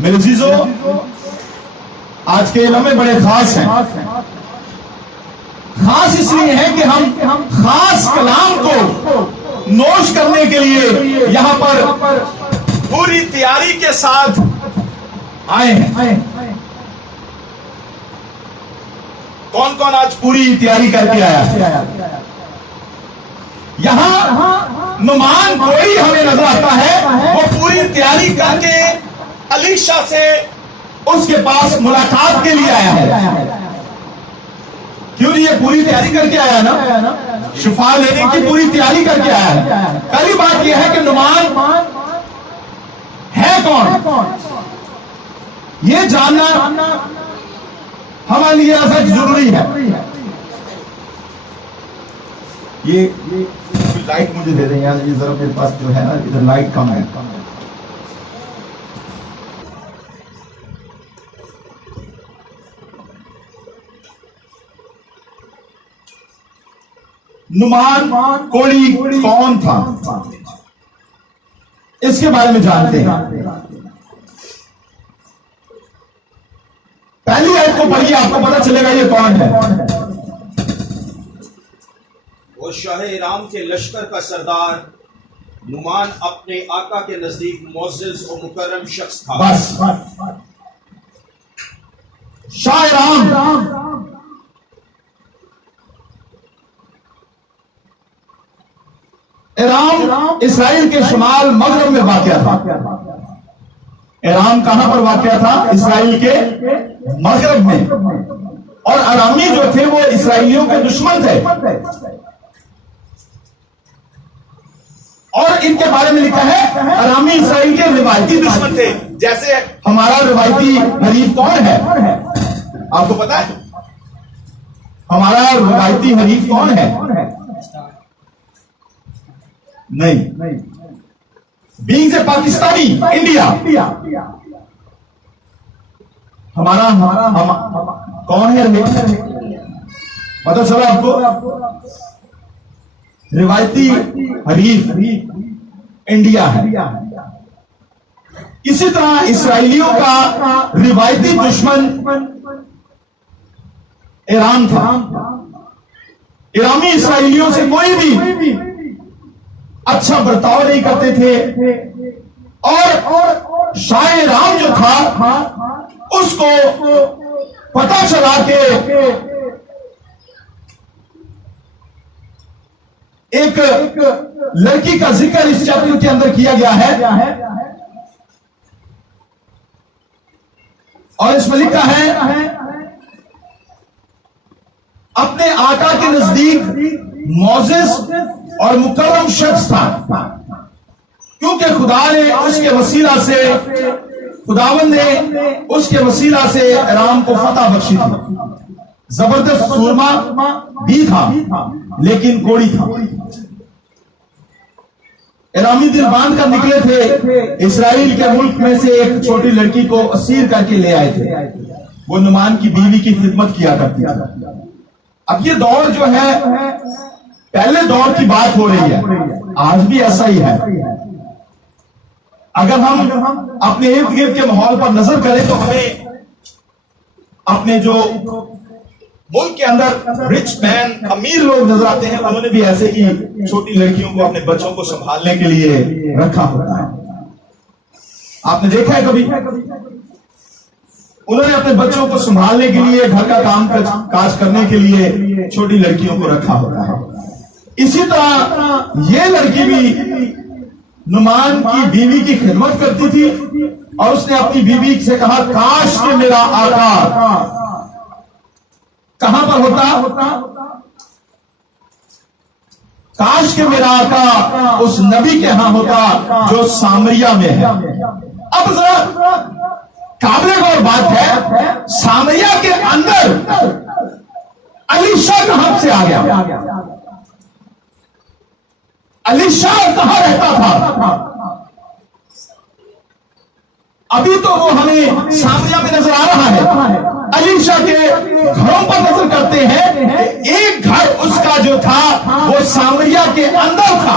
मेरे जीजो, आज के लम्हे बड़े खास हैं। खास इसलिए है कि हम खास कलाम को नोश करने के लिए यहां पर पूरी तैयारी के साथ आए हैं। कौन कौन आज पूरी तैयारी करके आया? यहां नुमान कोई हमें नजर आता है, वो पूरी तैयारी करके अलीशा से उसके पास मुलाकात के लिए आया है। क्यों नहीं? ये पूरी तैयारी करके आया ना, शिफा लेने की पूरी तैयारी करके आया है। पहली बात यह है कि नुमान है कौन, ये जानना हमारे लिए ऐसा जरूरी है। ये लाइट मुझे दे दें यार, ये जरा मेरे पास जो है ना, इधर लाइट कम है। नुमान कोड़ी कौन था, इसके बारे में जानते हैं। पहली आयत को पढ़िए, आपको पता चलेगा ये कौन है। वो शाह इराम के लश्कर का सरदार नुमान अपने आका के नजदीक मोअज़्ज़िज़ और मुकर्रम शख्स था। बस शाह इराम इसराइल के शुमाल मगरब में वाक़या था। इराम कहां पर वाक़या था? इसराइल के मगरब में। और अरामी जो थे वो इसराइलियों के दुश्मन थे। और इनके बारे में लिखा है अरामी इसराइल के रिवायती दुश्मन थे। जैसे हमारा रिवायती हरीफ कौन है, आपको पता है? हमारा रिवायती हरीफ कौन है? नहीं, बीइंग से पाकिस्तानी, इंडिया। हमारा कौन है? पता चला आपको? रिवायती हरीफ इंडिया है। इसी तरह इसराइलियों का रिवायती दुश्मन ईरान था। ईरानी इसराइलियों से कोई भी अच्छा बर्ताव नहीं करते थे। और शाह इराम जो था उसको पता चला कि एक लड़की का जिक्र इस चैप्टर के अंदर किया गया है, और इसमें लिखा है अपने आका के नजदीक मोअज़्ज़िज़ और मुकर्रम शख्स था, क्योंकि खुदा ने उसके वसीला से, खुदावन ने उसके वसीला से इराम को फतह बख्शी थी। जबरदस्त सूरमा भी था, लेकिन कोड़ी था। इरामी दिल बांध कर निकले थे। इसराइल के मुल्क में से एक छोटी लड़की को असीर करके ले आए थे। वो नुमान की बीवी की खिदमत किया करती थी। अब ये दौर जो है, पहले दौर की बात हो रही है, आज भी ऐसा ही है। अगर हम अपने इर्द गिर्द के माहौल पर नजर करें तो हमें अपने जो मुल्क के अंदर रिच मैन, अमीर लोग नजर आते हैं। उन्होंने भी ऐसे ही छोटी लड़कियों को अपने बच्चों को संभालने के लिए रखा होता है। आपने देखा है कभी? उन्होंने अपने बच्चों को संभालने के लिए, घर का काम काज करने के लिए छोटी लड़कियों को रखा होता है। इसी तरह ये लड़की भी नुमान की बीवी की खिदमत करती थी, और उसने अपनी बीवी से कहा, काश कि मेरा आका कहां पर होता, काश कि मेरा आका उस नबी के यहां होता जो सामरिया में है। अब जरा काबिल गौर बात है, सामरिया के अंदर अलीशा कहां से आ गया? अलीशा कहां रहता था? अभी तो वो हमें सामरिया में नजर आ रहा है। अलीशा के घरों पर नजर करते हैं, एक घर उसका जो था वो सामरिया के अंदर था।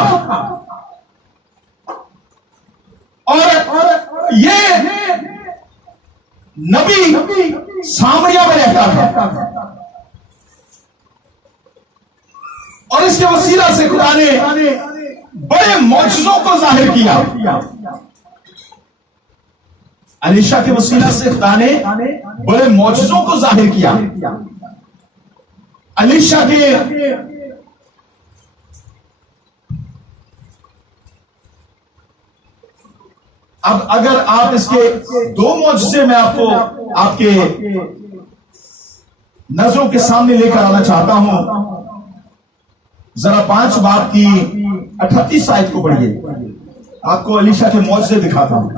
और ये नबी सामरिया में रहता था और इसके वसीला से खुदा ने बड़े मौजज़ों को जाहिर किया। अलीशा के वसीला से खुदा ने बड़े मौजज़ों को जाहिर किया। अलीशा के अब अगर आप इसके दो मौजज़े मैं आपको आपके नजरों के सामने लेकर आना चाहता हूं। जरा 5 बाब की 38 आयत को पढ़िए, आपको अलीशा के मौजज़े दिखाता हूं।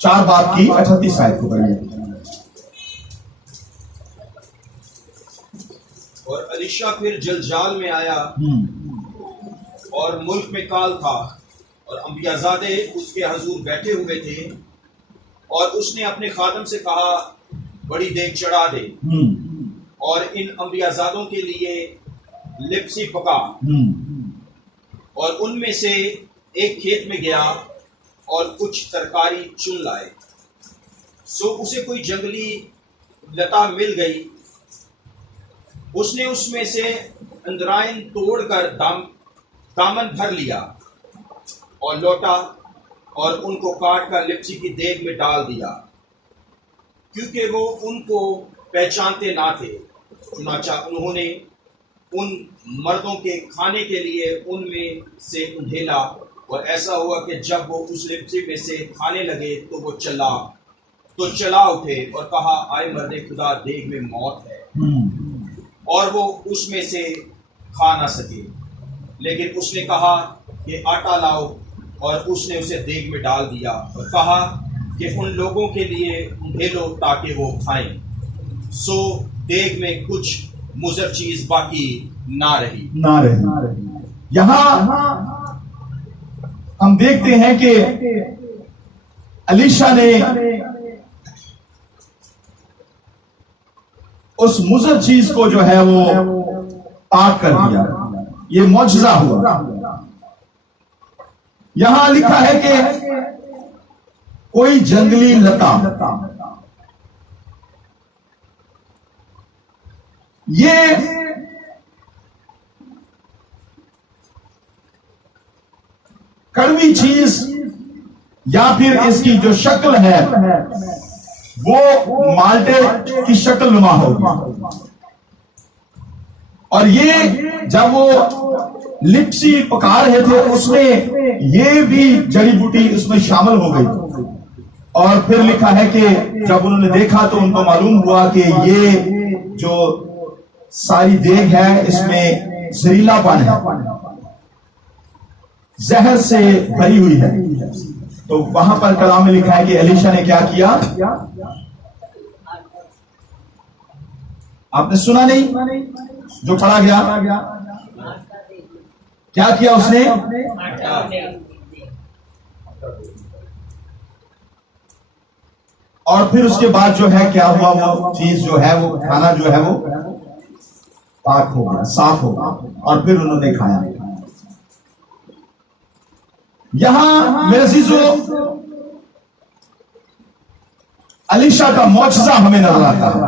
4 बाब की 38 आयत को पढ़िए। और अलीशा फिर जलजाल में आया और मुल्क में काल था और अंबियाजादे उसके हजूर बैठे हुए थे और उसने अपने खादम से कहा, बड़ी देग चढ़ा दे और इन अंबियाजादों के लिए लिप्सी पका। और उनमें से एक खेत में गया और कुछ तरकारी चुन लाए। सो उसे कोई जंगली लता मिल गई। उसने उसमें से अंदराइन तोड़कर दामन भर लिया और लौटा और उनको काट कर लिप्सी की देग में डाल दिया, क्योंकि वो उनको पहचानते ना थे। चुनाचा उन्होंने उन मर्दों के खाने के लिए उनमें से उंधेला और ऐसा हुआ कि जब वो उस लिप्सी में से खाने लगे तो वो चला उठे और कहा, आए मर्दे खुदा, देग में मौत है। और वो उसमें से खा ना सके। लेकिन उसने कहा कि आटा लाओ और उसने उसे देग में डाल दिया और कहा कि उन लोगों के लिए उंधेलो ताकि वो खाएं। सो देग में कुछ मुज़र चीज बाकी ना रही। यहां हम देखते हैं कि अलीशा ने उस मुज़र चीज को जो है वो पाक कर दिया। ये मौजज़ा हुआ। यहां लिखा है कि कोई जंगली लता, ये कड़वी चीज या फिर इसकी जो शक्ल है वो माल्टे की शक्ल नुमा होगी। और ये जब वो लिप्सी पका रहे थे उसमें ये भी जड़ी बूटी उसमें शामिल हो गई। और फिर लिखा है कि जब उन्होंने देखा तो उनको मालूम हुआ कि ये जो सारी देग है इसमें जहरीलापन है, जहर से भरी हुई है। तो वहां पर कलाम में लिखा है कि अलीशा ने क्या किया, आपने सुना नहीं जो पढ़ा गया? क्या किया उसने? और फिर उसके बाद जो है क्या हुआ, वो चीज जो है वो खाना जो है वो पाक हो गया, साफ हो गया और फिर उन्होंने खाया। यहां मेरे अजीजों अलीशा का मौजज़ा हमें नजर आता है।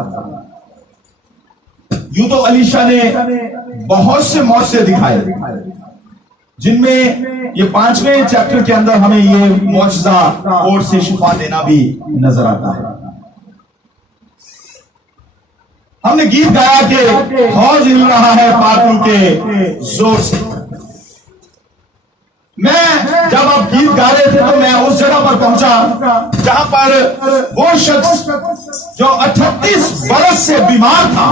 यूं तो अलीशा ने बहुत से मौजज़े दिखाए, जिनमें ये 5वें चैप्टर के अंदर हमें ये मौजज़ा कोर्ट से शिफा देना भी नजर आता है। हमने गीत गाया कि हौज हिल रहा है पाकू के जोर से। मैं जब आप गीत गा रहे थे तो मैं उस जगह पर पहुंचा जहां पर वो शख्स जो 38 बरस से बीमार था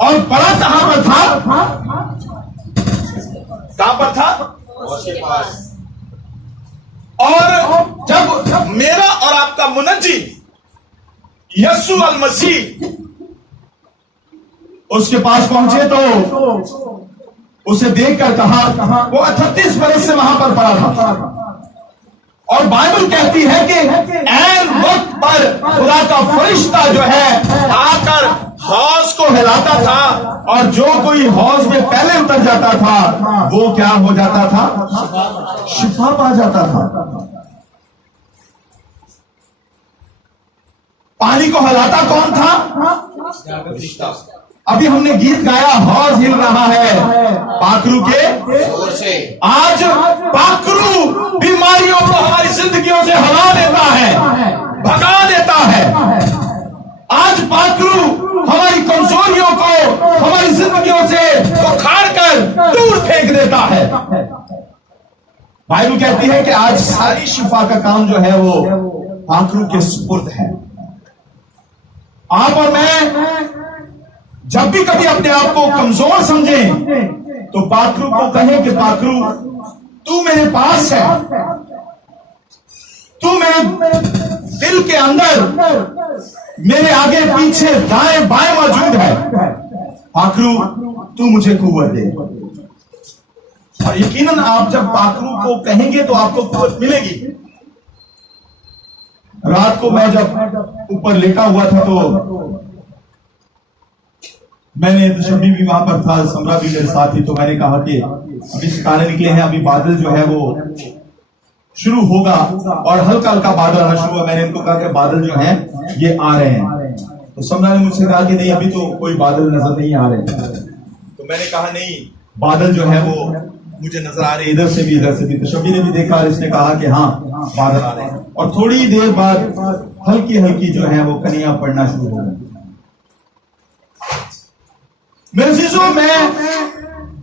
और पड़ा कहां पर था? कहां पर था? उसके पास। और जब मेरा और आपका मुनज्जी यस्सु अल मसीह उसके पास पहुंचे तो उसे देखकर कहा, वो 38 बरस से वहां पर पड़ा था। और बाइबल कहती है कि ऐन वक्त पर खुदा का फरिश्ता जो है आकर हौज को हिलाता था, और जो कोई हौज में पहले उतर जाता था वो क्या हो जाता था? शिफा पा जाता था। पानी को हिलाता कौन था? फरिश्ता अभी हमने गीत गाया, हौज हिल रहा है पाखरू के जोर से। आज पाखरू बीमारियों को हमारी जिंदगियों से हला देता है, भगा देता है। आज पाखरू हमारी कमजोरियों को हमारी जिंदगियों से उखाड़ कर दूर फेंक देता है। बाइबल कहती है कि आज सारी शिफा का काम जो है वो पाखरू के सुपुर्द है। आप और मैं जब भी कभी अपने आप को कमजोर समझें तो पाखरू को कहें कि पाखरू तू मेरे पास है, तू मेरे दिल के अंदर, मेरे आगे पीछे दाएं बाएं मौजूद है। पाखरू तू मुझे कुव्वत दे। और यकीनन आप जब पाखरू को कहेंगे तो आपको कुव्वत मिलेगी। रात को मैं जब ऊपर लेटा हुआ था तो मैंने तशब्बी भी वहां पर था, समरा भी मेरे साथ ही, तो मैंने कहा कि अभी सितारे निकले हैं, अभी बादल जो है वो शुरू होगा, और हल्का हल्का बादल आना शुरू हुआ। मैंने इनको कहा कि बादल जो हैं ये आ रहे हैं, तो समरा ने मुझसे कहा कि नहीं अभी तो कोई बादल नजर नहीं आ रहे। तो मैंने कहा नहीं, बादल जो है वो मुझे नजर आ रहे, इधर से भी इधर से भी। तशब्बी ने भी देखा और इसने कहा कि हाँ बादल आ रहे हैं, और थोड़ी देर बाद हल्की हल्की जो है वो कनियां पड़ना शुरू हो गई। मेरे चीजों में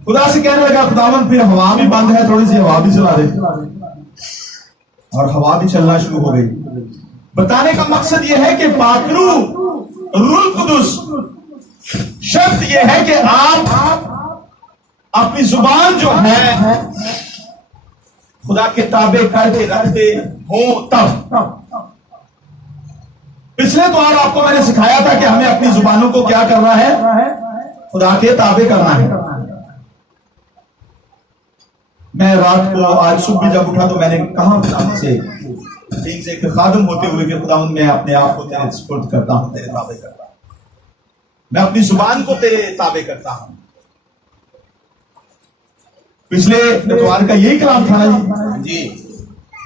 खुदा से कहने लगा, खुदावन फिर हवा भी बंद है, थोड़ी सी हवा भी चला दे, और हवा भी चलना शुरू हो गई। बताने का मकसद यह है कि पाखरू रूह कुदुस, शर्त यह है कि आप अपनी जुबान जो है खुदा के ताबे करके रखते हो। तब पिछले द्वार आपको मैंने सिखाया था कि हमें अपनी जुबानों को क्या करना है? खुदा के ताबे करना है। मैं रात को आज सुबह जब उठा तो मैंने कहा खुदा से, ठीक से एक खादम होते हुए कि खुदा मैं अपने आप को तेरे सुपुर्द करता हूं, तेरे ताबे करता हूं, मैं अपनी जुबान को तेरे ताबे करता हूं। पिछले द्वार का यही कलाम था ना जी।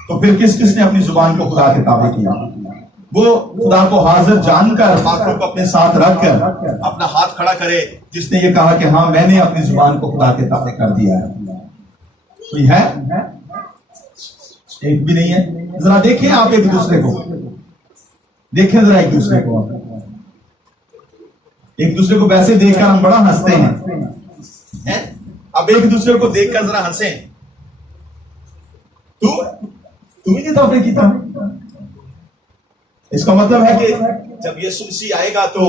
तो फिर किस किसने अपनी जुबान को खुदा के ताबे किया? वो खुदा को हाजिर जानकर, पाखरू को अपने साथ रखकर अपना हाथ खड़ा करे, जिसने ये कहा कि हाँ मैंने अपनी जुबान को खुदा के ताबे कर दिया है। कोई है? एक भी नहीं है। जरा देखें आप एक दूसरे को, देखें जरा एक दूसरे को। एक दूसरे को वैसे देखकर हम बड़ा हंसते हैं। अब एक दूसरे को देखकर जरा हंसे। तू ही ताबे की था। इसका मतलब है कि जब यीशु मसीह आएगा तो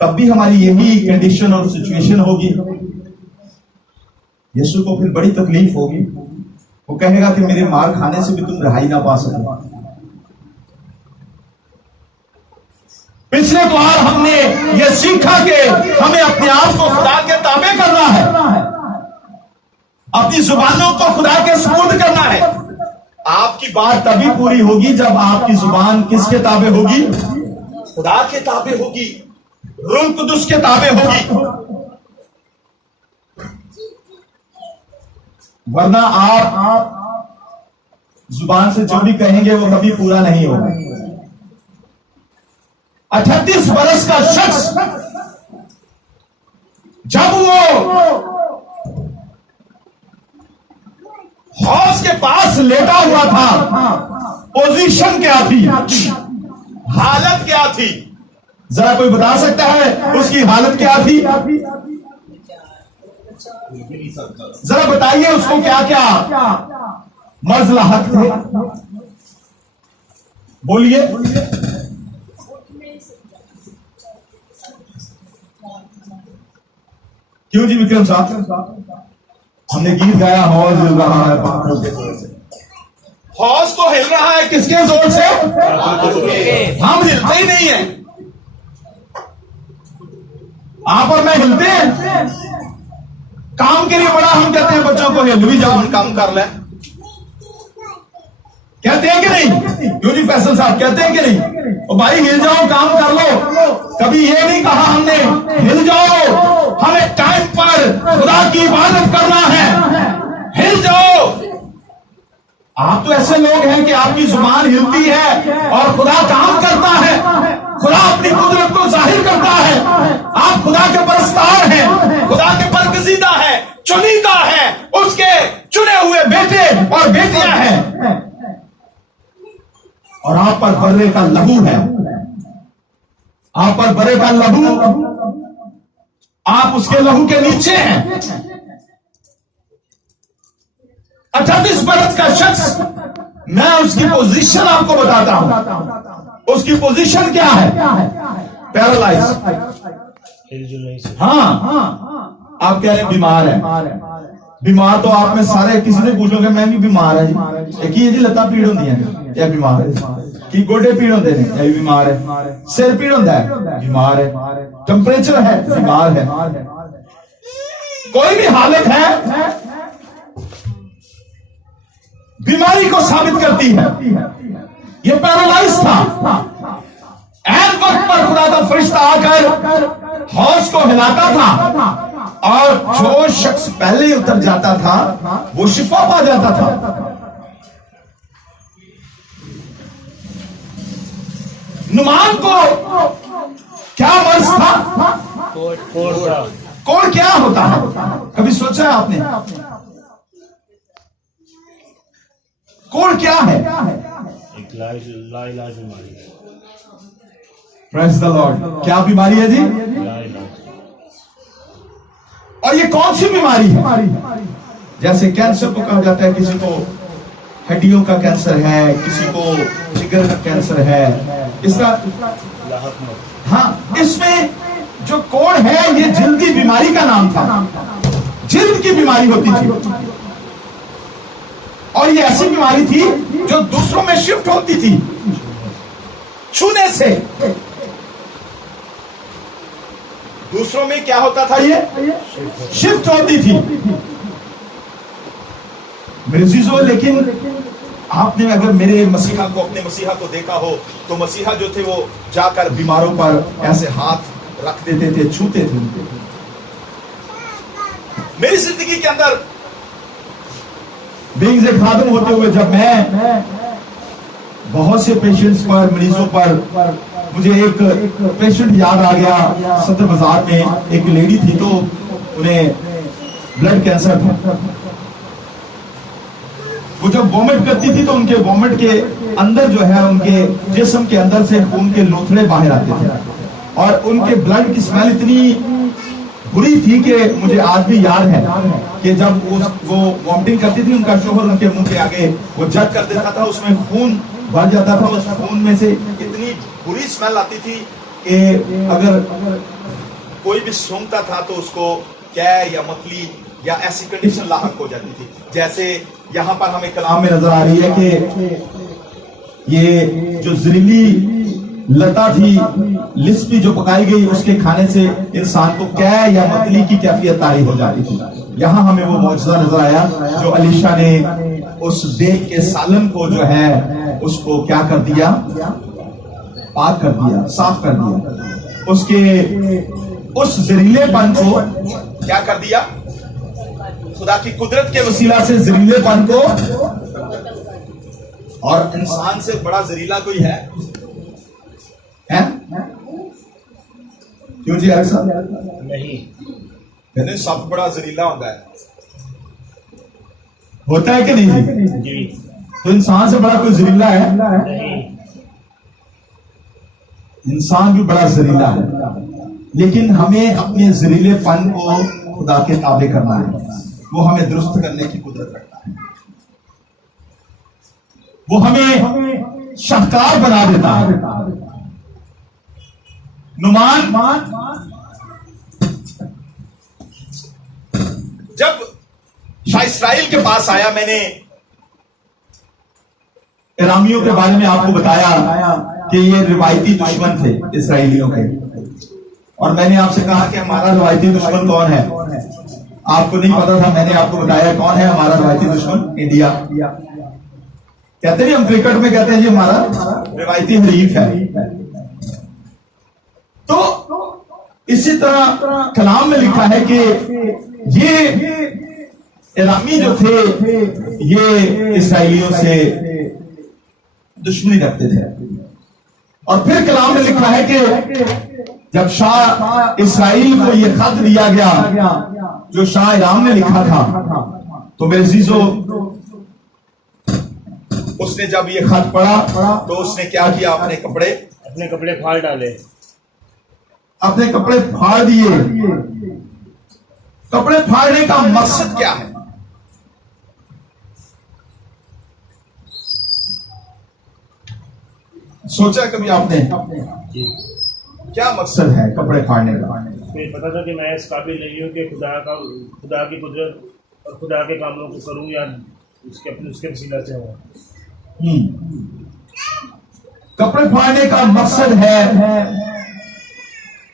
तब भी हमारी यही कंडीशन और सिचुएशन होगी। यीशु को फिर बड़ी तकलीफ होगी। वो कहेगा कि मेरे मार खाने से भी तुम रिहाई ना पा सको। पिछले बार हमने ये सीखा कि हमें अपने आप को खुदा के ताबे करना है, अपनी जुबानों को खुदा के सुपुर्द करना है। आपकी बात तभी पूरी होगी जब आपकी जुबान किसके ताबे होगी? खुदा के ताबे होगी, रूह कुदुस के ताबे होगी। वरना आप जुबान से जो भी कहेंगे वो कभी पूरा नहीं होगा। 38 वर्ष का शख्स जब वो हौज के पास लेटा हुआ था, पोजीशन क्या थी, हालत क्या थी? जरा कोई बता सकता है उसकी हालत क्या थी? जरा बताइए उसको क्या क्या मजलाहत थे? बोलिए। क्यों जी विक्रम साहब? हमने गीत गाया, हौज हिल रहा है पाखरू के जोर से। हौज तो हिल रहा है किसके जोर से? हम हिलते ही नहीं है। आप और मैं हिलते हैं? काम के लिए बड़ा हम कहते हैं बच्चों को हिल भी जाओ, हम काम कर ले। कहते हैं कि नहीं? क्यों जी फैसल साहब, कहते हैं कि नहीं? ओ भाई हिल जाओ, काम कर लो। कभी ये नहीं कहा हमने हिल जाओ, हमें टाइम पर खुदा की इबादत करना है, हिल जाओ। आप तो ऐसे लोग हैं कि आपकी जुबान हिलती है और खुदा काम करता है, खुदा अपनी कुदरत को जाहिर करता है। आप खुदा के परस्तार हैं, खुदा के बरगजीदा हैं, चुनीदा हैं, उसके चुने हुए बेटे और बेटियां हैं, और आप पर बर्रे का लहू है, आप पर बर्रे का लहू, आप उसके लहू के नीचे हैं। 38 बरस का शख्स, मैं उसकी पोजीशन आपको बताता हूं। उसकी पोजीशन क्या है? पैरालाइज। हाँ, आप कह रहे हैं बीमार है। बीमार तो आप में सारे किसी ने पूछोगे मैं भी बीमार है जी, एक ही जी लत्ता पीड़ होती है या बीमार है, कि गोडे पीड़ होते हैं या बीमार है, सिर पीड़ होता है बीमार है, टेम्परेचर है बीमार है, कोई भी हालत है बीमारी को साबित करती है। ये पैरालाइज था। ऐन वक्त पर खुदा का फरिश्ता आकर हौज को हिलाता था और जो शख्स पहले उतर जाता था वो शिफा पा जाता था। नुमान को क्या मर्ज था? कोड़ क्या होता है? कभी सोचा है आपने? कोड़ क्या है? एक लाइलाज बीमारी। Praise the Lord. क्या बीमारी है जी? लाइलाज। और ये कौन सी बीमारी है? जैसे कैंसर को कहा जाता है, किसी को हड्डियों का कैंसर है, किसी को जिगर का कैंसर है, इस तरह। हाँ, इसमें जो कोड़ है ये जल्दी बीमारी का नाम था, जल्द की बीमारी होती थी, और ये ऐसी बीमारी थी जो दूसरों में शिफ्ट होती थी छूने से। दूसरों में क्या होता था? ये शिफ्ट होती थी मेरे अजीजों। लेकिन आपने अगर मेरे मसीहा को, अपने मसीहा को देखा हो तो मसीहा जो थे वो जाकर बीमारों पर ऐसे हाथ रख देते थे, छूते थे। मेरी जिंदगी के अंदर बीइंग ए खादिम होते हुए जब मैं बहुत से पेशेंट्स पर, मरीजों पर, मुझे एक पेशेंट याद आ गया। सदर बाजार में एक लेडी थी, तो उन्हें ब्लड कैंसर था। वो जब वॉमिट करती थी तो उनके वॉमिट के अंदर जो है, उनके जिस्म के अंदर से खून के लोथड़े बाहर आते थे, और उनके ब्लड की स्मेल इतनी बुरी थी कि मुझे आज भी याद है कि जब वो वॉमिटिंग करती थी, उनका शोहर उनके मुंह के आगे वो जग कर देता था, उसमें खून भर जाता था। उस खून में से इतनी बुरी स्मेल आती थी कि अगर कोई भी सूंघता था तो उसको कैं या मकली या ऐसी कंडीशन लाहक हो जाती थी। जैसे यहाँ पर हमें कलाम में नजर आ रही है कि ये जो जहरीली लता थी, लिस्पी जो पकाई गई, उसके खाने से इंसान को कैं या मकली की कैफियत तारी हो जाती थी। यहाँ हमें वो मौजूदा नजर आया जो अलीशा ने उस देख के सालन को जो है उसको क्या कर दिया? पाक कर दिया, साफ कर दिया। उसके उस जहरीलेपन को क्या कर दिया? खुदा की कुदरत के वसीला से जहरीलेपन को। और इंसान से बड़ा जहरीला कोई है? क्यों जी ऐसा नहीं? कहते सब बड़ा जहरीला होता है कि नहीं जी? तो इंसान से बड़ा कोई जहरीला है? नहीं। इंसान भी बड़ा जहरीला है, लेकिन हमें अपने जहरीलेपन को खुदा के ताबे करना है। वो हमें दुरुस्त करने की कुदरत रखता है, वो हमें शाहकार बना देता है। नुमान जब शाह इस्राइल के पास आया, मैंने इरामियों के बारे में आपको बताया कि ये रिवायती दुश्मन थे इस्राएलियों के, और मैंने आपसे कहा कि हमारा रिवायती दुश्मन कौन है। आपको नहीं पता था, मैंने आपको बताया कौन है हमारा रिवायती दुश्मन? इंडिया। कहते नहीं, हम क्रिकेट में कहते हैं जी हमारा रिवायती हरीफ है। तो इसी तरह कलाम में लिखा है कि ये इरामी जो थे ये इसराइलियों से दुश्मनी रखते थे। और फिर कलाम में लिखा है कि जब शाह इसराइल को ये खत दिया गया जो शाह इराम ने लिखा था, तो मेरे अजीजों उसने जब ये खत पढ़ा तो उसने क्या किया, अपने कपड़े फाड़ डाले, अपने कपड़े फाड़ दिए। कपड़े फाड़ने का मकसद क्या है? सोचा कभी आपने क्या मकसद है कपड़े फाड़ने का? फिर पता था कि मैं इस काबिल नहीं हूँ कि खुदा की कुदरत और खुदा के कामों को करूँ या उसके वसीला से हो। कपड़े फाड़ने का मकसद है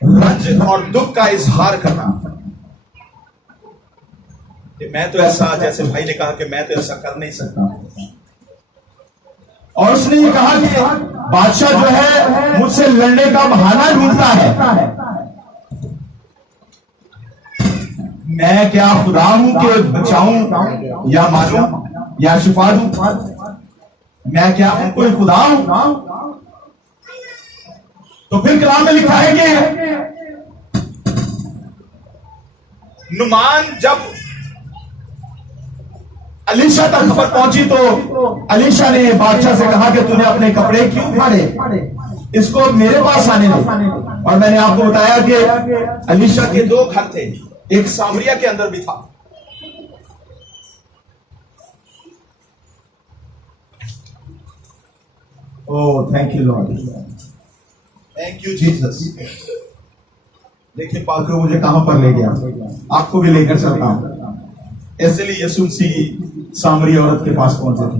रंज और दुख का इजहार करना कि मैं तो ऐसा, जैसे भाई ने कहा कि मैं तो ऐसा कर नहीं सकता। और उसने ये कहा कि बादशाह जो है मुझसे लड़ने का बहाना ढूंढता है। मैं क्या खुदा हूं कि बचाऊं या मारूं या शिफा दूं? मैं क्या हूं, कोई खुदा हूं? तो फिर कलाम में लिखा है कि नुमान जब अलीशा तक खबर पहुंची तो अलीशा ने बादशाह से कहा कि तूने अपने कपड़े क्यों फाड़े, इसको मेरे पास आने दे। और मैंने आपको बताया कि अलीशा के 2 घर थे, एक सामरिया के अंदर भी था। Oh thank you Lord, thank you Jesus. देखिए पाक मुझे कहां पर ले गया, आपको भी लेकर चलता हूं। इसलिए यीशु मसीह सामरिया औरत के पास पहुंचे थे।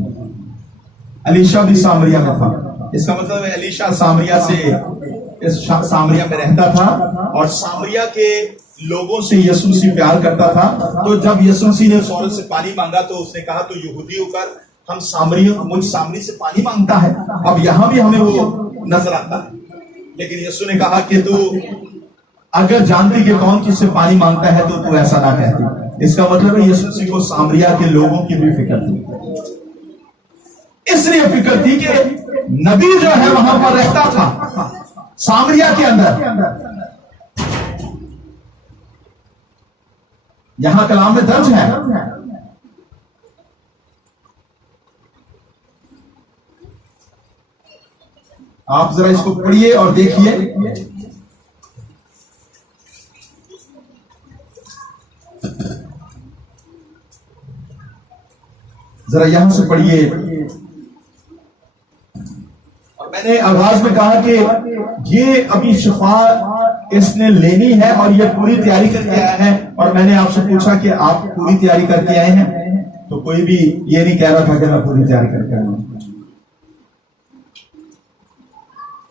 अलीशा भी सामरिया में था। इसका मतलब है अलीशा सामरिया में रहता था और सामरिया के लोगों से यीशु मसीह प्यार करता था। तो जब यीशु मसीह ने उस औरत से पानी मांगा तो उसने कहा तो यहूदी होकर हम मुझ सामरी से पानी मांगता है। अब यहां भी हमें वो नजर आता है, लेकिन यीशु ने कहा कि तू अगर जानती कि कौन तुझसे पानी मांगता है तो तू ऐसा ना कहती। इसका मतलब है यीशु मसीह को सामरिया के लोगों की भी फिक्र थी। इसलिए फिक्र थी कि नबी जो है वहां पर रहता था सामरिया के अंदर। यहां कलाम में दर्ज है। आप जरा इसको पढ़िए और देखिए। जरा यहां से पढ़िए। और मैंने आगाज में कहा कि ये अभी शिफा इसने लेनी है और ये पूरी तैयारी करके आया है। और मैंने आपसे पूछा कि आप पूरी तैयारी करके आए हैं, तो कोई भी ये नहीं कह रहा था कि मैं पूरी तैयारी करके आया हूं।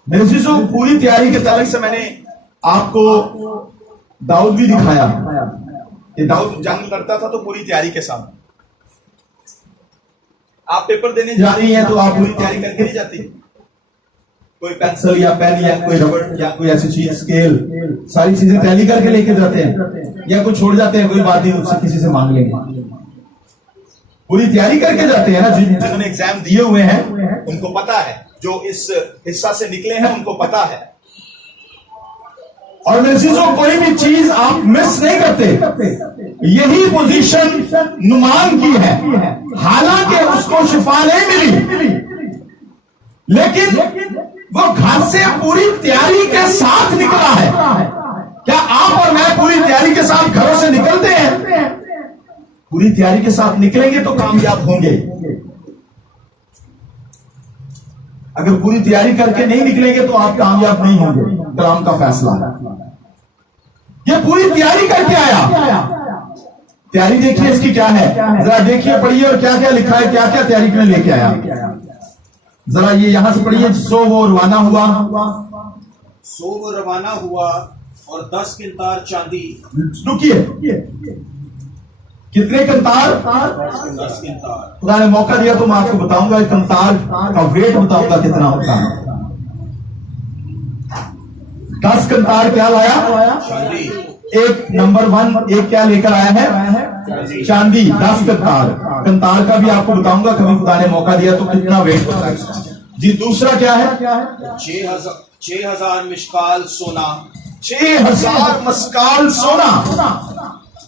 मेरे चीजों पूरी तैयारी के ताल्लुक से मैंने आपको दाऊद भी दिखाया। ये दाऊद जंग करता था तो पूरी तैयारी के साथ। आप पेपर देने जा रही हैं तो आप पूरी तैयारी करके नहीं जाती। कोई पेंसिल या पेन या कोई रबड़ या कोई ऐसी चीज, स्केल, सारी चीजें तैयारी करके लेके जाते हैं या कोई छोड़ जाते हैं, कोई बात नहीं उससे किसी से मांग लेंगे। पूरी तैयारी करके जाते हैं ना। जिन्होंने एग्जाम दिए हुए हैं उनको पता है, जो इस हिस्सा से निकले हैं उनको पता है। और मेरे चीजों कोई भी चीज आप मिस नहीं करते। यही पोजीशन नुमान की है। हालांकि उसको शिफा नहीं मिली, लेकिन वो घर से पूरी तैयारी के साथ निकला है। क्या आप और मैं पूरी तैयारी के साथ घरों से निकलते हैं? पूरी तैयारी के साथ निकलेंगे तो कामयाब होंगे। अगर पूरी तैयारी करके नहीं निकलेंगे तो आप कामयाब नहीं होंगे। कलाम का फैसला है। ये पूरी तैयारी करके आया। तैयारी देखिए इसकी क्या है, जरा देखिए, पढ़िए और क्या क्या लिखा है, क्या क्या तैयारी में लेके आया। जरा ये यहां से पढ़िए। सो वो रवाना हुआ और 10 किंतार चांदी। रुकिए, कितने कंतार? 10 किंतार। खुदा ने मौका दिया तो मैं आपको बताऊंगा कंतार का वेट बताऊंगा कितना होता है। 10 कंतार क्या लाया? चांदी। एक नंबर 1 एक क्या लेकर आया है? चांदी। 10 कंतार। कंतार का भी आपको बताऊंगा कभी खुदा ने मौका दिया तो कितना वेट होता है इसका। जी दूसरा क्या है? 6,000 मिशकाल सोना। 6,000 मस्काल सोना।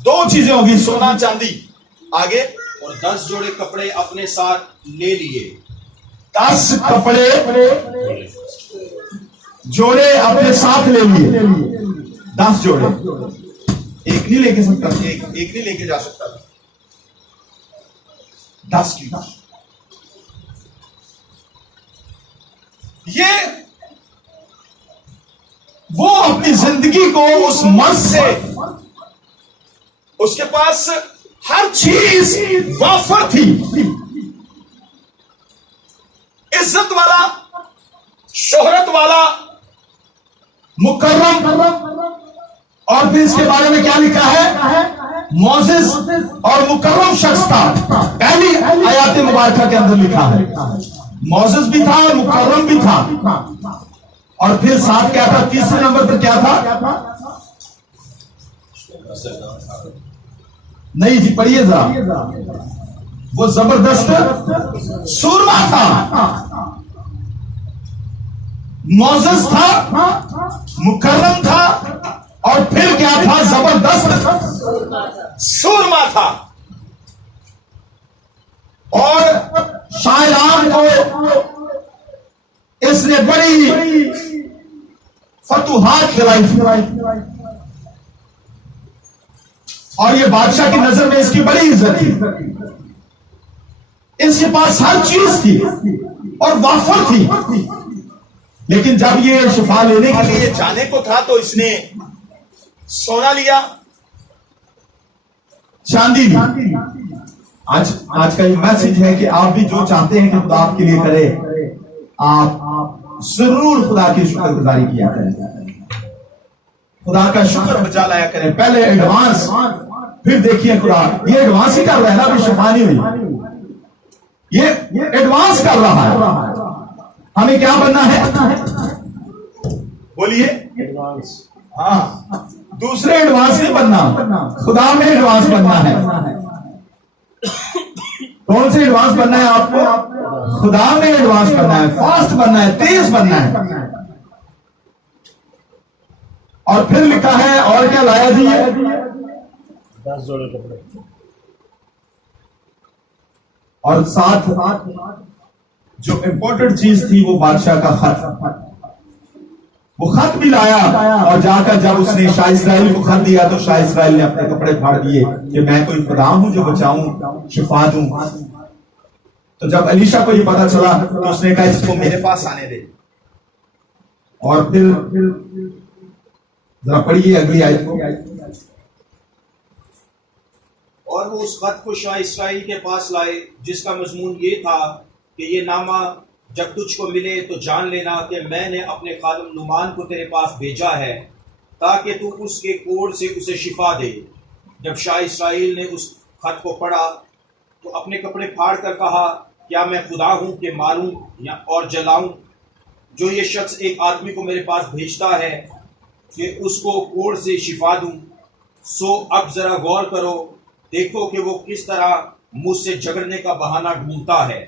2 चीजें होगी, सोना चांदी। आगे? और 10 जोड़े कपड़े अपने साथ ले लिए। 10 कपड़े जोड़े अपने साथ ले लिए। 10 जोड़े। एक नहीं लेके सकता, एक नहीं लेके जा सकता। 10 की। ये वो अपनी जिंदगी को उस मर्द से, उसके पास हर चीज वाफर थी, इज्जत वाला, शोहरत वाला, मुकर्रम, और फिर इसके बारे में क्या लिखा है? मोसेस और मुकर्रम शख्स था। पहली आयात मुबारका के अंदर लिखा है मोसेस भी था और मुकर्रम भी था। और फिर साथ क्या था? तीसरे नंबर पर क्या था? नहीं जी, पढ़िए जरा। वो जबरदस्त सूरमा था। मोसेस था, मुकर्रम था, और फिर क्या था? जबरदस्त सूरमा था। और शायरान को इसने बड़ी फतुहात दिलाई थी, और ये बादशाह की नजर में इसकी बड़ी इज्जत थी। इसके पास हर चीज थी और वाफर थी। लेकिन जब ये शिफा लेने के लिए जाने को था तो इसने सोना लिया, चांदी ली। आज का ये मैसेज है कि आप भी जो चाहते हैं कि खुदा आपके लिए करे, आप जरूर खुदा की शुक्रगुजारी किया करें, खुदा का शुक्र बचा लाया करें। पहले एडवांस, फिर देखिए खुदा ये एडवांस ही कर रहा है ना, अभी शिफा नहीं हुई, ये एडवांस कर रहा है। हमें क्या बनना है? बोलिए। एडवांस। हाँ, दूसरे एडवांस नहीं बनना, खुदा में एडवांस बनना है। कौन से एडवांस बनना है आपको? खुदा में एडवांस बनना है, फास्ट बनना है, तेज बनना है। और फिर लिखा है, और क्या लाया जी? 10 जोड़े कपड़े। और साथ जो इंपॉर्टेंट चीज थी वो बादशाह का खत, वो खत भी लाया। और जाकर जब उसने शाह इस्राएल को खत दिया तो शाह इस्राएल ने अपने कपड़े फाड़ दिए कि मैं कोई खुदा हूं जो बचाऊं, शिफा दूं। तो जब अलीशा को ये पता चला तो उसने कहा इसको मेरे पास आने दे। और फिर जरा पढ़िए अगली आयत को। और वो उस खत को शाह इस्राएल के पास लाए, जिसका मजमून ये था कि ये नामा जब तुझको मिले तो जान लेना कि मैंने अपने खादम नुमान को तेरे पास भेजा है, ताकि तू उसके कोड़ से उसे शिफा दे। जब शाह इस्राएल ने उस खत को पढ़ा तो अपने कपड़े फाड़ कर कहा, क्या मैं खुदा हूं कि मारूं या और जलाऊं? जो ये शख्स एक आदमी को मेरे पास भेजता है कि उसको कोड़ से शिफा दूं। सो अब जरा गौर करो, देखो कि वो किस तरह मुझसे झगड़ने का बहाना ढूंढता है।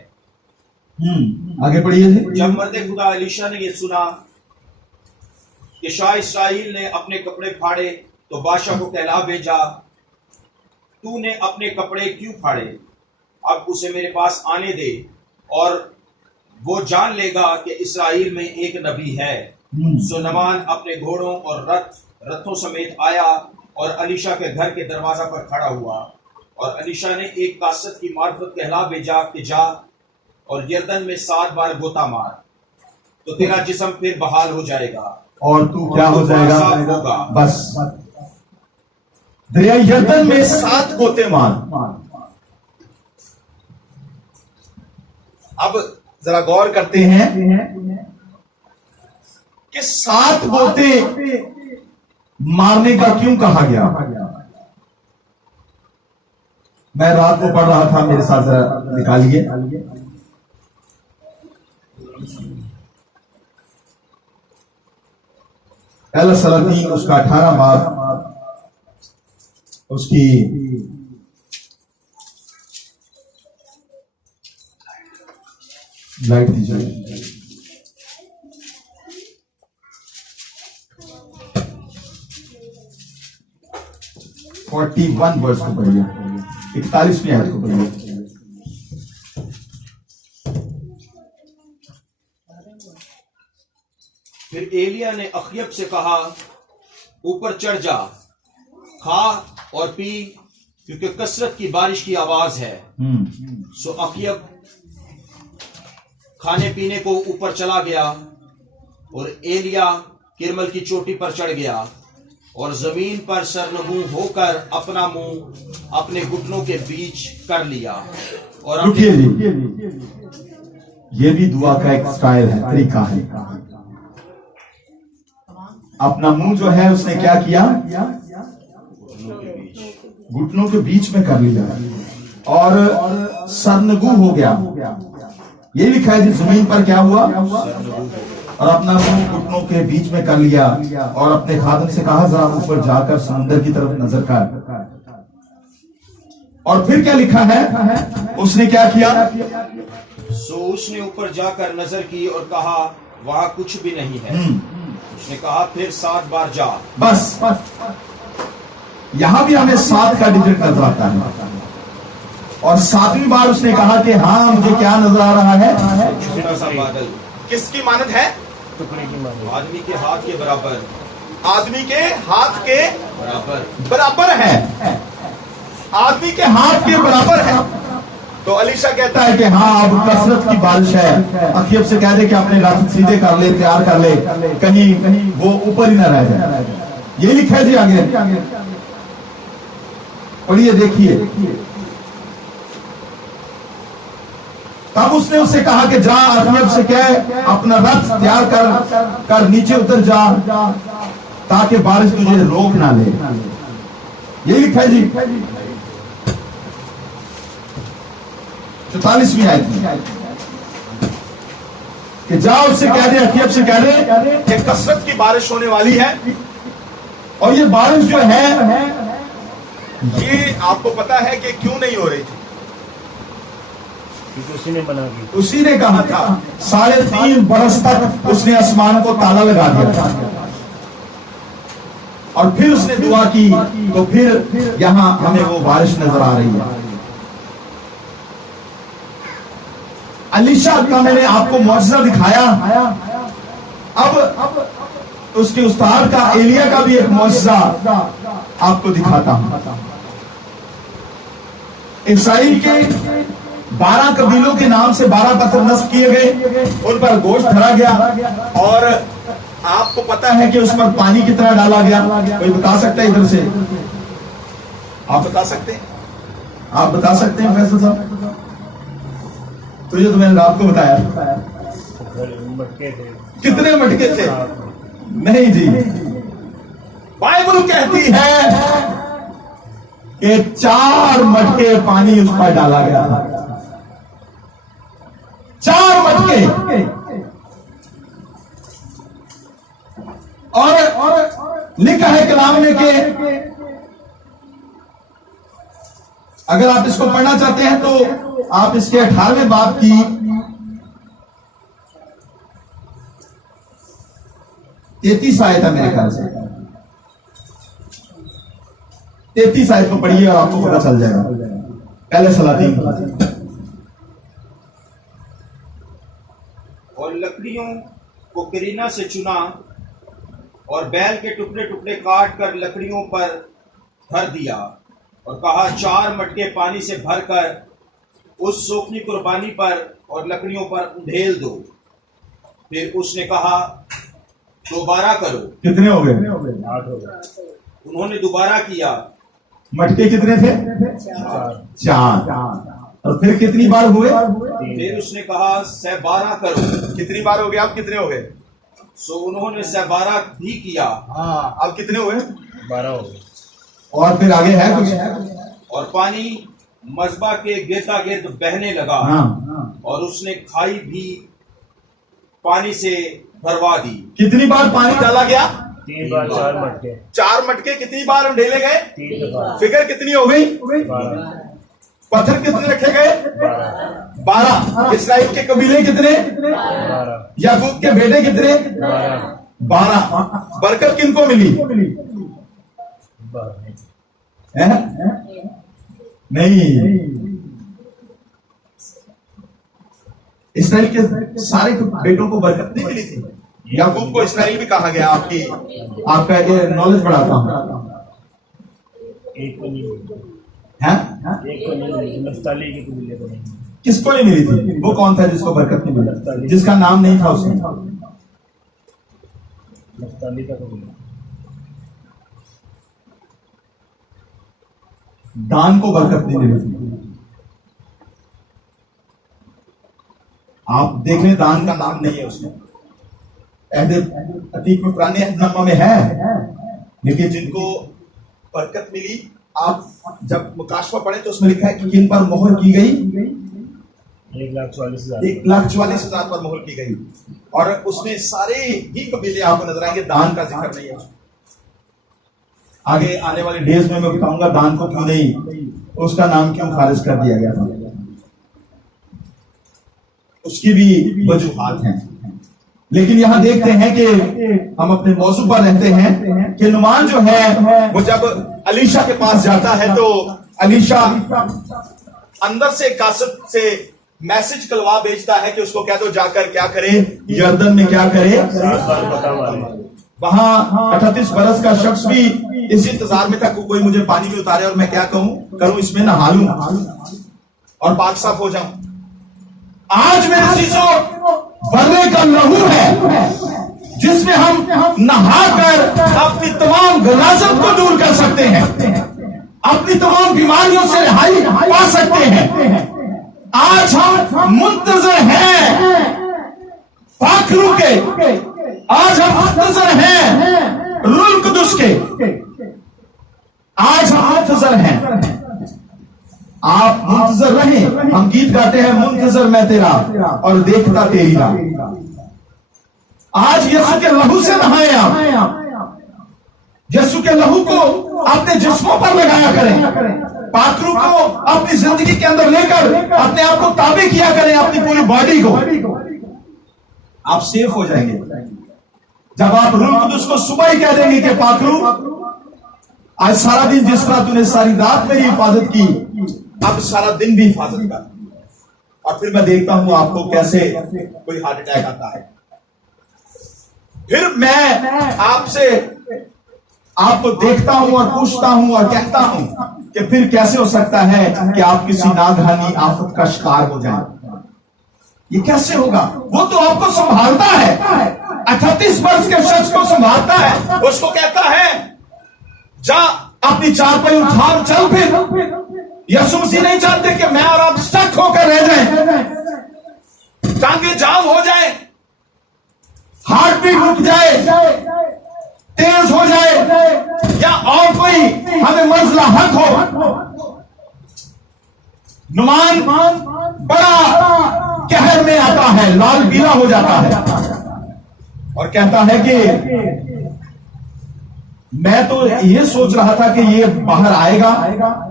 आगे पढ़िए। जब मर्द खुदा अलीशा ने यह सुना कि शाह इस्राएल ने अपने कपड़े फाड़े तो बादशाह को कहला भेजा, तूने अपने कपड़े क्यों फाड़े? अब उसे मेरे पास आने दे और वो जान लेगा कि इस्राएल में एक नबी है। सो नमान अपने घोड़ों और रथों समेत आया और अलीशा के घर के दरवाजा पर खड़ा हुआ। और अलीशा ने एक कासत की मार्फत कहला भेजा कि जा और यर्दन में 7 बार गोता मार, तो तेरा जिस्म फिर बहाल हो जाएगा और तू क्या हो जाएगा? साफ होगा। बस दरिया यर्दन में 7 गोते मार। अब जरा गौर करते हैं कि 7 गोते मारने का क्यों कहा गया? मैं रात को पढ़ रहा था, मेरे साथ जरा निकालिए। पहला सलातीन उसका 18 बाब उसकी लाइट दीजिए। 41 वर्ष को पढ़िए, 41वीं आयत को पढ़िए। फिर एलिया ने अखयब से कहा, ऊपर चढ़ जा, खा और पी, क्योंकि कसरत की बारिश की आवाज है। सो अखयब खाने पीने को ऊपर चला गया और एलिया किरमल की चोटी पर चढ़ गया और जमीन पर सरनगू होकर अपना मुंह अपने घुटनों के बीच कर लिया। और रुकिए जी, ये भी दुआ का एक स्टाइल है, तरीका है। अपना मुंह जो है उसने क्या किया, घुटनों के बीच में कर लिया और सरनगू हो गया। ये लिखा है जी, जमीन पर क्या हुआ, और अपना मुंह घुटनों के बीच में कर लिया और अपने खादिम से कहा, जरा ऊपर जाकर समुद्र की तरफ नजर कर। और फिर क्या लिखा है, उसने क्या किया, सो उसने ऊपर जाकर नजर की और कहा, वहां कुछ भी नहीं है। उसने कहा, फिर 7 बार जा। बस यहां भी हमें 7 का डिजिट नजर आता है। और 7वीं बार उसने कहा कि हाँ, मुझे क्या नजर आ रहा है, छोटा सा बादल। किसकी मानद है, टुकड़े की मांग। आदमी के हाथ के बराबर, आदमी के हाथ के बराबर बराबर है, आदमी के हाथ के बराबर है। तो अलीशा कहता है कि हाँ, अब कसरत की बारिश है। अखयब से कह दे कि अपने रास्ते सीधे कर ले, तैयार कर ले, कहीं वो ऊपर ही ना रह जाए। ये लिखा है जी, आगे पढ़िए, देखिए। तब उसने उससे कहा कि जा, अखयब से कह अपना रथ तैयार कर नीचे उतर जा, ताकि बारिश तुझे रोक ना ले। ये लिखा है जी 44वीं आयत में कि जा, उससे कह दे, अखयब से कह दे कि कसरत की बारिश होने वाली है। और ये बारिश जो है, ये आपको पता है कि क्यों नहीं हो रही थी, क्योंकि उसी ने बना दी। उसी ने कहा था। 3.5 बरस तक उसने आसमान को ताला लगा दिया था और फिर उसने दुआ की, तो फिर यहां हमें वो बारिश नजर आ रही है। अलीशा का मैंने आपको मौजज़ा दिखाया, अब उसके उस्ताद का, एलिया का भी एक मौजज़ा आपको दिखाता हूं। इसराइल के 12 कबीलों के नाम से 12 पत्थर नस्ब किए गए, उन पर गोश्त धरा गया और आपको पता है कि उस पर पानी कितना डाला गया। कोई बता सकता है इधर से, आप बता सकते हैं, आप बता सकते हैं फैसल साहब? तुझे तो मैंने रात को बताया, मटके थे। कितने मटके थे? नहीं जी, बाइबल कहती है कि 4 मटके पानी उस पर डाला गया था। 4 मटके। और लिखा है कलाम में कि अगर आप इसको पढ़ना चाहते हैं तो आप इसके 18वें बाब की 33 आयत है मेरे ख्याल से, 33 आयत को पढ़िए और आपको पता चल जाएगा। पहले सलातीन। और लकड़ियों को करीना से चुना और बैल के टुकड़े टुकड़े काट कर लकड़ियों पर भर दिया और कहा, 4 मटके पानी से भरकर उस सोखनी कुर्बानी पर और लकड़ियों पर उंडेल दो। फिर उसने कहा, दोबारा करो। कितने हो गए? 8 हो गए। उन्होंने दोबारा किया। मटके कितने थे? 4। और फिर कितनी बार हुए? फिर उसने कहा, 12 करो। कितनी बार हो गए? आप कितने हो गए? सो उन्होंने 12 भी किया। हाँ, आप कितने हुए? 12 हो गए। और फिर आगे है कुछ? और पानी मज़बा के गिरता गिर्द बहने लगा। हाँ। और उसने खाई भी पानी से भरवा दी। कितनी बार पानी डाला गया? 3 बार 4 मटके। 4 मटके कितनी बार ढेले गए? 3 दफा। फिगर कितनी हो गई? 12। पत्थर कितने रखे गए? 12। 12। इसराइल के कबीले कितने? 12। याकूब के बेटे कितने? 12। बरकत किनको मिली? 12। है? नहीं, इसराइल के सारे बेटों को बरकत नहीं मिली थी। याकूब को इसराइल भी कहा गया। आपका ये नॉलेज बढ़ाता हूं। एक को नहीं मिली। है? एक को नहीं मिली। नफ्ताली के कबीले को नहीं मिली। किसको नहीं मिली थी? वो कौन था जिसको बरकत नहीं मिली? जिसका नाम नहीं था उसमें। नफ्ताली का कबीला। दान को बरकत नहीं मिली थी। आप देख लें, दान का नाम नहीं है उसमें। अतीक में, पुराने अहदनामा में है, लेकिन जिनको बरकत मिली, आप जब मुकाशवा पढ़े तो उसमें लिखा है कि किन पर मोहर की गई? 1,44,000। 1,44,000 पर मोहर की गई। और उसमें सारे ही कबीले आपको नजर आएंगे। दान का जिक्र नहीं है उसमें। आगे आने वाले डेज में मैं बताऊंगा दान को क्यों नहीं, उसका नाम क्यों खारिज कर दिया गया था। उसकी भी वजूहात हैं। लेकिन यहां देखते हैं कि हम अपने मौजू पर रहते हैं कि नुमान जो है वो जब अलीशा के पास जाता है तो अलीशा अंदर से कासिब से मैसेज कलवा भेजता है कि उसको कह दो जाकर क्या करे, यर्दन में क्या करे, 7 बार पता मारे। वहां 38 बरस का शख्स भी इस इंतजार में था कि कोई मुझे पानी में उतारे और मैं क्या करूं, इसमें नहा लूं और पाक साफ हो जाऊं। आज मेरे चीजों बर्रे का लहू है जिसमें हम नहाकर अपनी तमाम गलाजत को दूर कर सकते हैं, अपनी तमाम बीमारियों से रिहाई पा सकते हैं। आज हम मुंतजर हैं पाखरू के, आज हम मुंतजर हैं रुल कुदुस के, आज हम मुंतजर हैं। आप मुंतजर रहें। हम गीत गाते हैं, मुंतजर मैं तेरा और देखता तेरी राह। आज यीशु के लहू से नहाए आप। यीशु के लहू को अपने जिस्मों पर लगाया करें। पाखरू को अपनी जिंदगी के अंदर लेकर अपने आप को ताबे किया करें, अपनी पूरी बॉडी को। आप सेफ हो जाएंगे। जब आप रूह कुदुस को सुबह ही कह देंगे कि पाखरू आज सारा दिन जिस तरह तूने सारी रात मेरी हिफाजत की, अब सारा दिन भी हिफाजत कर। और फिर मैं देखता हूं आपको कैसे कोई हार्ट अटैक आता है। फिर मैं आपको देखता हूं और पूछता हूं और कहता हूं कि फिर कैसे हो सकता है कि आप किसी नागहानी आफत का शिकार हो जाएं। ये कैसे होगा? वो तो आपको संभालता है, 38 वर्ष के शख्स को संभालता है। उसको कहता है जा अपनी चारपाई उठा और चल। फिर यीशु मसीह नहीं चाहते कि मैं और आप स्टक होकर रह जाएं, टांगे जाम हो जाए, हार्ट बीट रुक जाए, तेज हो जाए, या और कोई हमें मसला हक हो। नुमान बड़ा कहर में आता है, लाल पीला हो जाता है और कहता है कि मैं तो ये सोच रहा था कि ये बाहर आएगा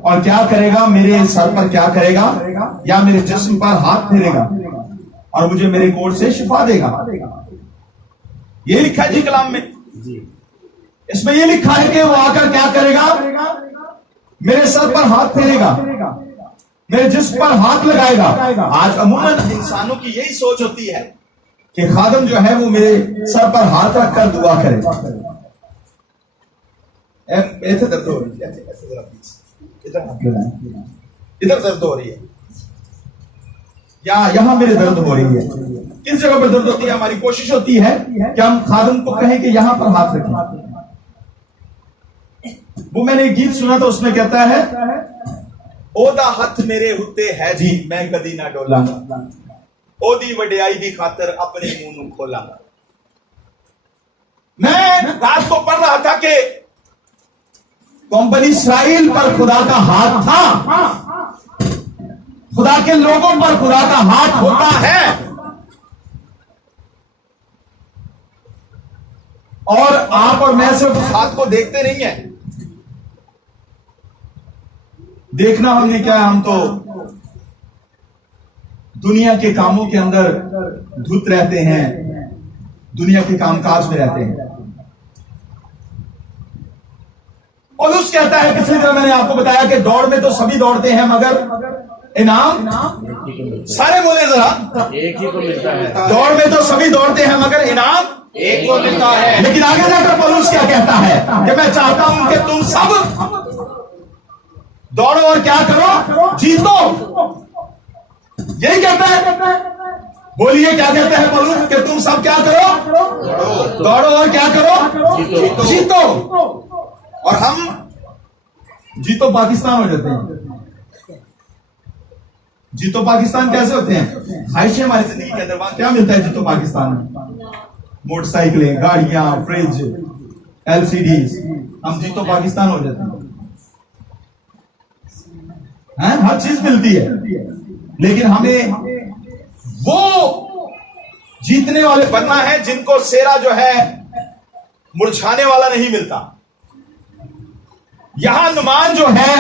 और क्या करेगा, मेरे सर पर क्या करेगा या मेरे जिस्म पर हाथ फेरेगा और मुझे मेरे कोट से शिफा देगा। ये लिखा है जी कलाम में। इसमें ये लिखा है कि वो आकर क्या करेगा, मेरे सर पर हाथ फेरेगा, मेरे जिस्म पर हाथ लगाएगा। आज अमूमन इंसानों की यही सोच होती है कि खादम जो है वो मेरे सर पर हाथ रखकर दुआ करे। ऐसे दर्द हो रही है, इधर हाथ लगाएं, इधर दर्द हो रही है या यहां मेरे दर्द हो रही है। किस जगह पर दर्द होती है? हमारी कोशिश होती है कि हम खादम को कहें कि यहां पर हाथ रखें। वो मैंने एक गीत सुना था, उसमें कहता है ओदा हथ मेरे उत्ते है जी मैं कदी ना डोलांगा, ओदी वडियाई दी खातर अपने मुंह नू खोलांगा। मैं रात को पढ़ रहा था कि कौम बनी इस्राइल पर खुदा का हाथ था खुदा के लोगों पर खुदा का हाथ होता है। और आप और मैं सिर्फ उस हाथ को देखते नहीं है। देखना हमने क्या है, हम तो दुनिया के कामों के अंदर धुत रहते हैं, दुनिया के कामकाज में रहते हैं। पौलुस कहता है, पिछली तरह मैंने आपको बताया कि दौड़ में तो सभी दौड़ते हैं मगर इनाम सारे बोले जरा, एक ही को मिलता है। दौड़ में तो सभी दौड़ते हैं मगर इनाम एक को मिलता है। लेकिन आगे जाकर पौलुस क्या कहता है कि मैं चाहता हूं कि तुम सब दौड़ो और क्या करो, जीतो। यही कहता है। बोलिए क्या कहता है पौलुस कि तुम सब क्या करो, दौड़ो और क्या करो, जीतो। और हम जीतो पाकिस्तान हो जाते हैं। जीतो पाकिस्तान कैसे होते हैं? ख्वाहिशें हमारी जिंदगी के अंदर, वहां क्या मिलता है जीतो पाकिस्तान में? मोटरसाइकिलें, गाड़ियां, फ्रिज, एलसीडीज। हम जीतो पाकिस्तान हो जाते हैं, हर चीज मिलती है। लेकिन हमें वो जीतने वाले बनना है जिनको सेरा जो है मुरझाने वाला नहीं मिलता। यहां नुमान जो है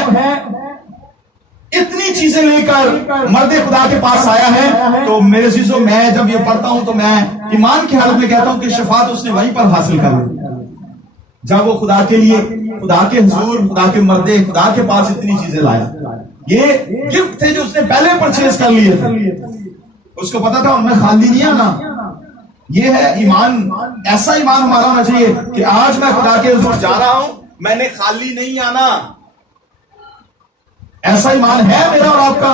इतनी चीजें लेकर मर्दे खुदा के पास आया है। तो मेरे चीजों, मैं जब ये पढ़ता हूं तो मैं ईमान की हालत में कहता हूं कि शफात उसने वहीं पर हासिल कर ली, जब वो खुदा के लिए, खुदा के हुजूर, खुदा के मर्दे खुदा के पास इतनी चीजें लाया। ये गिफ्ट थे जो उसने पहले परचेज कर लिए थे। उसको पता था उनमें खाली नहीं आना। ये है ईमान। ऐसा ईमान हमारा होना चाहिए कि आज मैं खुदा के हुजूर जा रहा हूं, मैंने खाली नहीं आना। ऐसा ईमान है मेरा और आपका।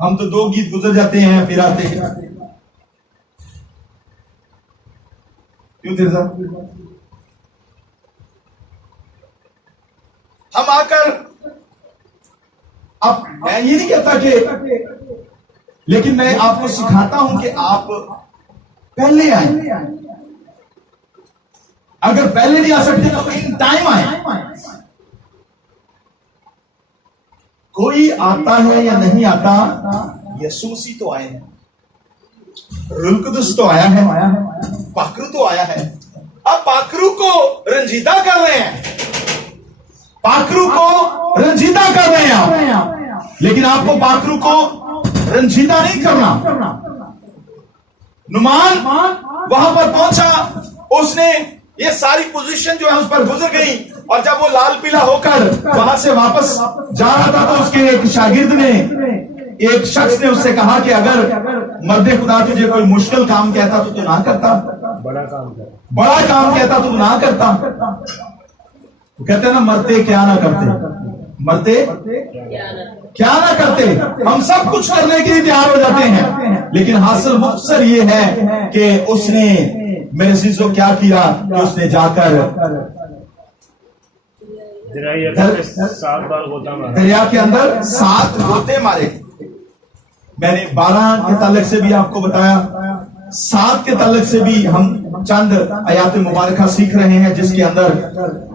हम तो 2 गीत गुजर जाते हैं फिर आते हैं। क्यों तेरे साथ? हम आकर, अब मैं ये नहीं कहता कि, लेकिन मैं आपको सिखाता हूं कि आप पहले आए। अगर पहले नहीं आ सकते तो इन टाइम आए। कोई आता है या नहीं आता, यसूसी तो आए हैं, रूह कुदुस तो आया है, पाखरू तो आया है। अब पाखरू को रंजीदा कर रहे हैं, पाखरू को रंजीदा कर रहे हैं आप। लेकिन आपको पाखरू को रंजीदा नहीं करना। नुमान वहां पर पहुंचा, उसने ये सारी पोजीशन जो है उस पर गुजर गई। और जब वो लाल पीला होकर वहां से वापस जा रहा था तो उसके एक शागिर्द ने, एक शख्स ने उससे कहा कि अगर मर्दे खुदा तुझे कोई मुश्किल काम कहता तो तू ना करता, बड़ा काम कर, बड़ा काम कहता तो ना करता। तो कहते हैं ना, मरते क्या ना करते, मरते क्या ना करते। हम सब कुछ करने के लिए तैयार हो जाते हैं, लेकिन हासिल मुख्तसर ये है कि उसने, मेरे चीजों क्या किया कि उसने जाकर दरिया के अंदर 7 गोते मारे। मैंने 12 के ताल्लुक से भी आपको बताया, 7 के ताल्लुक से भी हम चंद आयात मुबारका सीख रहे हैं जिसके अंदर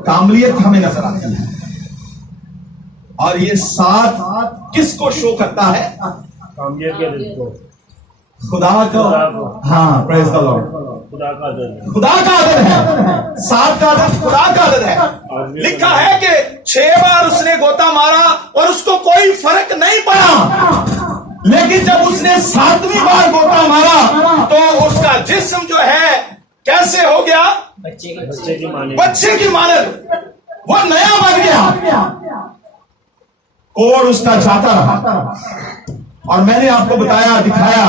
कामलियत हमें नजर आती है। और ये 7 किसको शो करता है? कामलियत के रिज़्क़, खुदा को। हाँ, प्रेज़ द लॉर्ड। खुदा का आदर है, खुदा का आदर है। 7 का आदर खुदा का आदर है। लिखा है कि 6 बार उसने गोता मारा और उसको कोई फर्क नहीं पड़ा। लेकिन जब उसने 7वीं बार गोता मारा तो उसका जिस्म जो है कैसे हो गया? बच्चे की मानद। वो नया बन गया। कोड़ उसका जाता रहा। और मैंने आपको बताया, दिखाया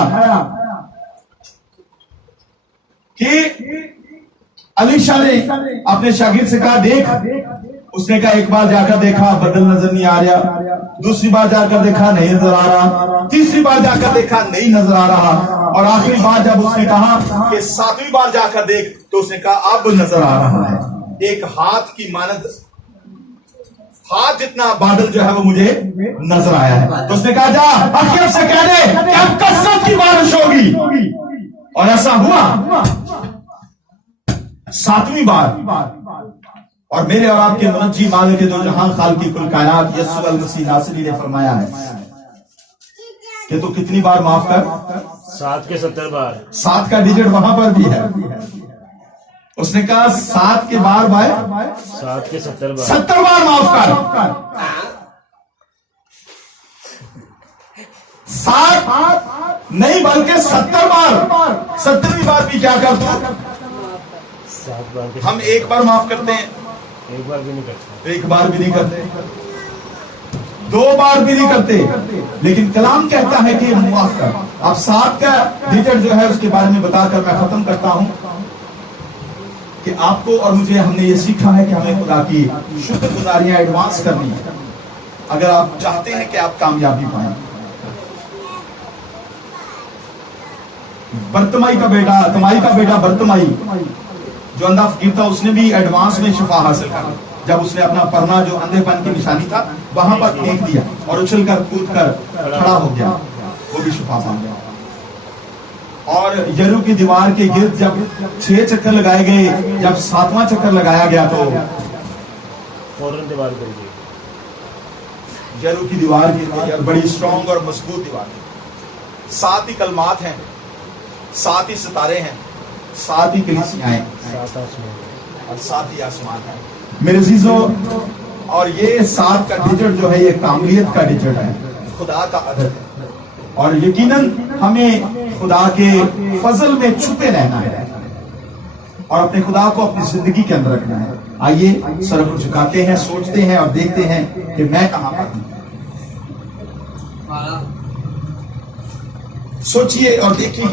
कि अलीशा ने अपने शागिर्द से कहा, देख। उसने कहा, एक बार जाकर देखा, बदल नजर नहीं आ रहा। दूसरी बार जाकर देखा, नहीं नजर आ रहा। तीसरी बार जाकर देखा, नहीं नजर आ रहा। और आखिरी बार जब उसने कहा कि 7वीं बार जाकर देख, तो उसने कहा, अब नजर आ रहा है। एक हाथ की मानद, हाथ जितना बादल जो है वो मुझे नजर आया है। तो उसने कहा, जा अखियत से कह दे कि अब कसरत की बारिश होगी। और ऐसा हुआ। 7वीं बार और मेरे और आपके मुनज्जी मालिक दो जहां खालिक कुल कायनात यस्सु अल मसीह नासरी ने फरमाया है कि तो कितनी बार माफ कर? 7 के 70 बार। 7 का डिजिट वहां पर भी है। उसने कहा 7 के बार बाय 7 के 70 बार। 70 बार माफ कर। 7 नहीं बल्कि 70 बार। 70वीं बार भी क्या कर दो? 7 बार के। हम एक बार माफ करते हैं, एक बार भी नहीं करते, एक बार भी नहीं करते, 2 बार भी नहीं करते, लेकिन कलाम कहता है कि माफ कर। अब 7 का डिजिट जो है उसके बारे में बताकर मैं खत्म करता हूं कि आपको और मुझे हमने ये सीखा है कि हमें खुदा की शुक्रगुजारियां एडवांस करनी है अगर आप चाहते हैं कि आप कामयाबी पाएं। बर्तमाई का बेटा तमाई का बेटा बर्तमाई जो अंधा फकीर था, उसने भी एडवांस में शिफा हासिल कर ली जब उसने अपना परना जो अंधेपन की निशानी था वहां पर फेंक दिया और उछलकर कूदकर खड़ा हो गया, वो भी शिफा पा गया। और यरू की दीवार के गिर्द जब 6 चक्कर लगाए गए, जब 7वां चक्कर लगाया गया तो फौरन दीवार गिर गई। यरू की दीवार गिर गई, बड़ी स्ट्रॉन्ग और मजबूत दीवार थी। 7 ही कलमात हैं, 7 ही सितारे हैं, 7 ही कलीसियां हैं, 7 आसमान और 7 ही आसमान है मेरे अजीजों। और ये 7 का डिजिट जो है ये कामलियत का डिजिट है, खुदा का अदद है। और यकीनन हमें खुदा के फजल में छुपे रहना है और अपने खुदा को अपनी जिंदगी के अंदर रखना है। आइए सर को झुकाते हैं, सोचते हैं और देखते हैं कि मैं कहां पर हूं। सोचिए और देखिए